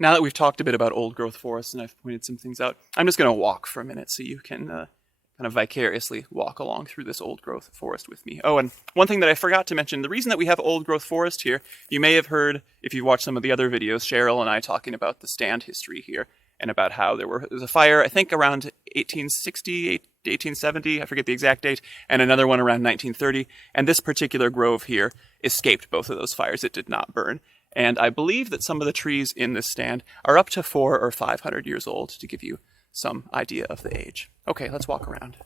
now that we've talked a bit about old growth forests and I've pointed some things out, I'm just going to walk for a minute so you can kind of vicariously walk along through this old growth forest with me. Oh, and one thing that I forgot to mention, the reason that we have old growth forest here, you may have heard, if you've watched some of the other videos, Cheryl and I talking about the stand history here and about how there was a fire, I think around 1860, 1870, I forget the exact date, and another one around 1930. And this particular grove here escaped both of those fires. It did not burn. And I believe that some of the trees in this stand are up to 400 or 500 years old, to give you some idea of the age. Okay, let's walk around.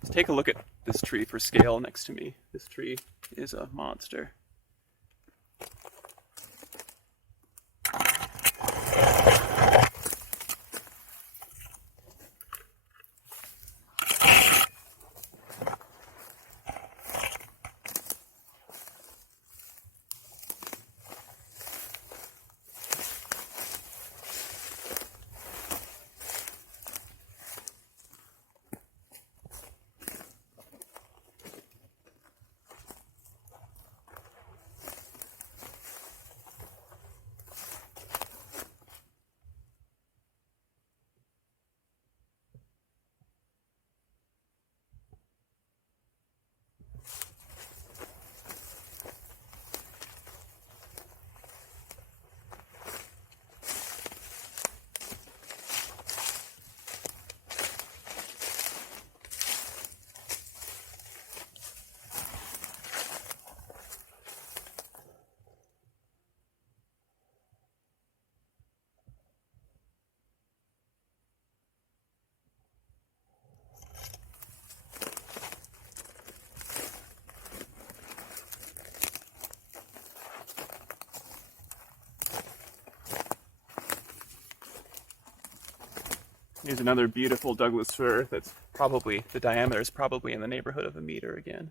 Let's take a look at this tree for scale next to me. This tree is a monster. Here's another beautiful Douglas fir that's probably, the diameter is probably in the neighborhood of 1 meter again.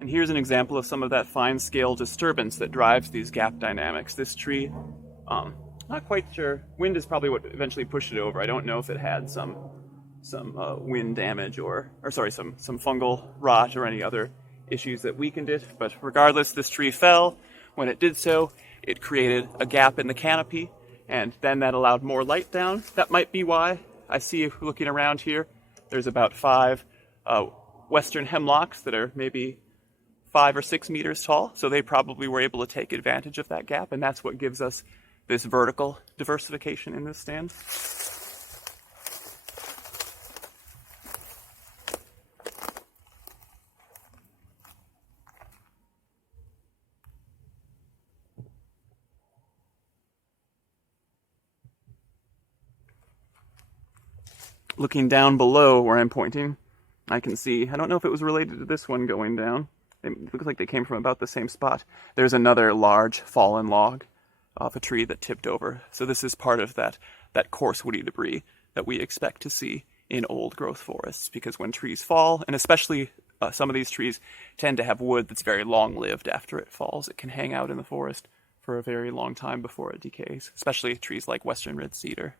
And here's an example of some of that fine scale disturbance that drives these gap dynamics. This tree, not quite sure. Wind is probably what eventually pushed it over. I don't know if it had some wind damage or some fungal rot or any other issues that weakened it. But regardless, this tree fell. When it did so, it created a gap in the canopy, and then that allowed more light down. That might be why I see, looking around here, there's about 5 western hemlocks that are maybe 5 or 6 meters tall, so they probably were able to take advantage of that gap, and that's what gives us this vertical diversification in this stand. Looking down below where I'm pointing, I can see, I don't know if it was related to this one going down. It looks like they came from about the same spot. There's another large fallen log off a tree that tipped over. So this is part of that coarse woody debris that we expect to see in old growth forests, because when trees fall, and especially some of these trees tend to have wood that's very long-lived after it falls. It can hang out in the forest for a very long time before it decays, especially trees like western red cedar.